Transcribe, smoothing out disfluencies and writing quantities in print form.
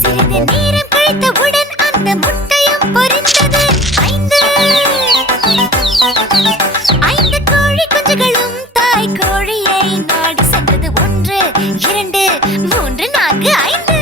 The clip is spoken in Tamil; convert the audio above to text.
சிறிது நேரம் கழித்தவுடன் அந்த முட்டையும் பொரிந்தது. 5 கோழி குஞ்சுகளும் தாய் கோழியை நாடி சென்றது. 1 2 3 4 5.